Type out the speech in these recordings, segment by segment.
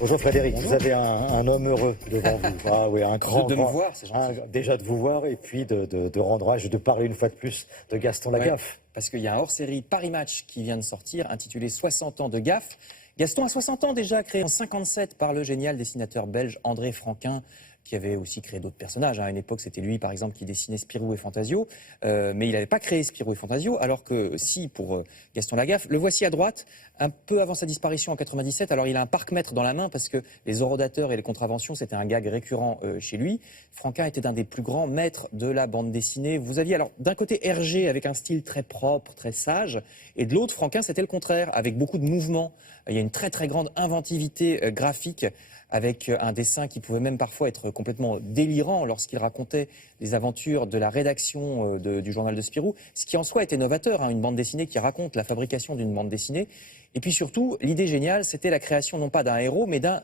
Bonjour Frédéric, Bonjour. vous avez un homme heureux devant vous. Ah oui, un grand. De me grand- voir, c'est gentil. déjà de vous voir et puis de rendre hommage et de parler une fois de plus de Gaston Ouais, Lagaffe. parce qu'il y a un hors-série Paris Match qui vient de sortir, intitulé 60 ans de gaffe. Gaston a 60 ans déjà, créé en 57 par le génial dessinateur belge André Franquin, qui avait aussi créé d'autres personnages. À une époque, c'était lui, par exemple, qui dessinait Spirou et Fantasio. Mais il n'avait pas créé Spirou et Fantasio, alors que si, pour Gaston Lagaffe, le voici à droite, un peu avant sa disparition en 97. Alors, il a un parc-mètre dans la main, parce que les orodateurs et les contraventions, c'était un gag récurrent chez lui. Franquin était un des plus grands maîtres de la bande dessinée. Vous aviez, alors, d'un côté, Hergé, avec un style très propre, très sage, et de l'autre, Franquin, c'était le contraire, avec beaucoup de mouvements. Il y a une très, très grande inventivité graphique, avec un dessin qui pouvait même parfois être complètement délirant lorsqu'il racontait les aventures de la rédaction du journal de Spirou, ce qui en soi était novateur, hein, une bande dessinée qui raconte la fabrication d'une bande dessinée. Et puis surtout, l'idée géniale, c'était la création non pas d'un héros, mais d'un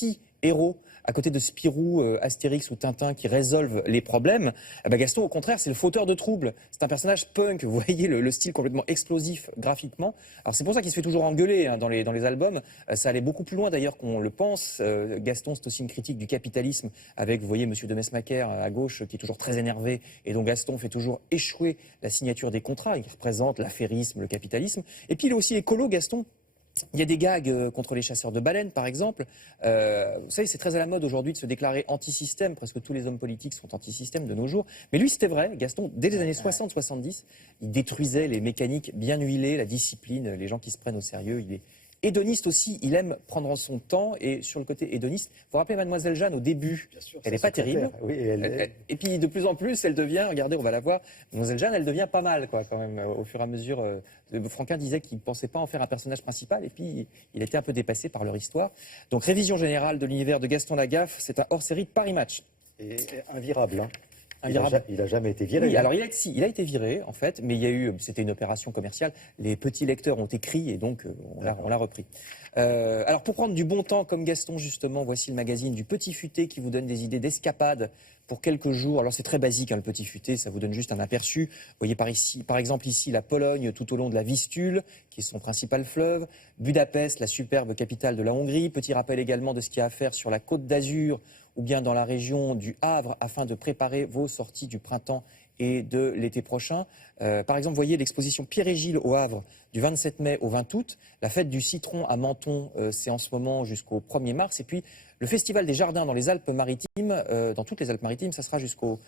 anti-héros. À côté de Spirou, Astérix ou Tintin qui résolvent les problèmes, eh ben Gaston, au contraire, c'est le fauteur de troubles. C'est un personnage punk, vous voyez le style complètement explosif graphiquement. Alors c'est pour ça qu'il se fait toujours engueuler hein, dans les albums. Ça allait beaucoup plus loin d'ailleurs qu'on le pense. Gaston, c'est aussi une critique du capitalisme avec, vous voyez, Monsieur de Mesmaeker à gauche qui est toujours très énervé. Et donc Gaston fait toujours échouer la signature des contrats. Il représente l'affairisme, le capitalisme. Et puis il est aussi écolo, Gaston. Il y a des gags contre les chasseurs de baleines, par exemple. Vous savez, c'est très à la mode aujourd'hui de se déclarer anti-système. Presque tous les hommes politiques sont anti-système de nos jours. Mais lui, c'était vrai. Gaston, dès les années 60-70, il détruisait les mécaniques bien huilées, la discipline, les gens qui se prennent au sérieux. Il est hédoniste aussi. Il aime prendre son temps. Et sur le côté hédoniste, vous vous rappelez Mademoiselle Jeanne au début, Bien sûr, elle sa n'est pas terrible. secrétaire. Oui, Et puis de plus en plus, elle devient, regardez, on va la voir, Mademoiselle Jeanne, elle devient pas mal, quoi, quand même, au fur et à mesure. Franquin disait qu'il ne pensait pas en faire un personnage principal, et puis il était un peu dépassé par leur histoire. Donc, révision générale de l'univers de Gaston Lagaffe, c'est un hors-série de Paris Match. et invirable. Hein. Invirable. Il a jamais été viré. Oui, hein. alors il a été viré, en fait, mais il y a eu, c'était une opération commerciale. Les petits lecteurs ont écrit et donc on l'a repris. Alors pour prendre du bon temps comme Gaston, justement, voici le magazine du Petit Futé qui vous donne des idées d'escapade pour quelques jours. Alors c'est très basique, hein, le Petit Futé, ça vous donne juste un aperçu. Vous voyez par exemple ici la Pologne tout au long de la Vistule, qui est son principal fleuve. Budapest, la superbe capitale de la Hongrie. Petit rappel également de ce qu'il y a à faire sur la Côte d'Azur ou bien dans la région du Havre afin de préparer vos sorties du printemps et de l'été prochain. Par exemple, vous voyez l'exposition Pierre et Gilles au Havre du 27 mai au 20 août. La fête du citron à Menton, c'est en ce moment jusqu'au 1er mars. Et puis le festival des jardins dans les Alpes-Maritimes, dans toutes les Alpes-Maritimes, ça sera jusqu'au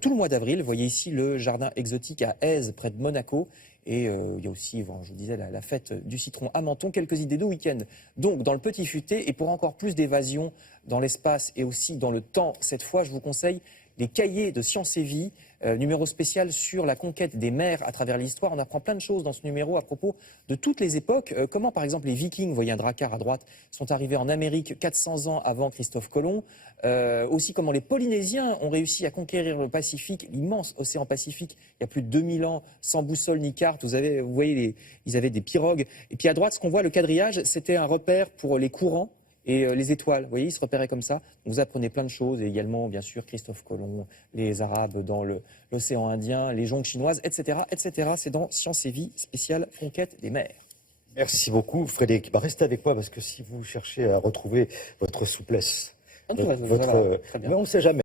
tout le mois d'avril. Vous voyez ici le jardin exotique à Èze, près de Monaco. Et il y a aussi, bon, je vous disais, la fête du citron à Menton. Quelques idées de week-end. Donc, dans le Petit Futé, et pour encore plus d'évasion dans l'espace et aussi dans le temps, cette fois, je vous conseille les cahiers de Science et Vie, numéro spécial sur la conquête des mers à travers l'histoire. On apprend plein de choses dans ce numéro à propos de toutes les époques. Comment, par exemple, les Vikings, vous voyez un dracard à droite, sont arrivés en Amérique 400 ans avant Christophe Colomb. Aussi, comment les Polynésiens ont réussi à conquérir le Pacifique, l'immense océan Pacifique, il y a plus de 2000 ans, sans boussole ni carte. Vous voyez, ils avaient des pirogues. Et puis à droite, ce qu'on voit, le quadrillage, c'était un repère pour les courants et les étoiles. Vous voyez, ils se repéraient comme ça. Vous apprenez plein de choses, et également, bien sûr, Christophe Colomb, les Arabes dans l'océan Indien, les jonques chinoises, etc., etc. C'est dans Science et Vie, spéciale conquête des mers. Merci beaucoup Frédéric. Bah, restez avec moi parce que si vous cherchez à retrouver votre souplesse, Ah, tout va, votre, ça va, très bien. mais on ne sait jamais.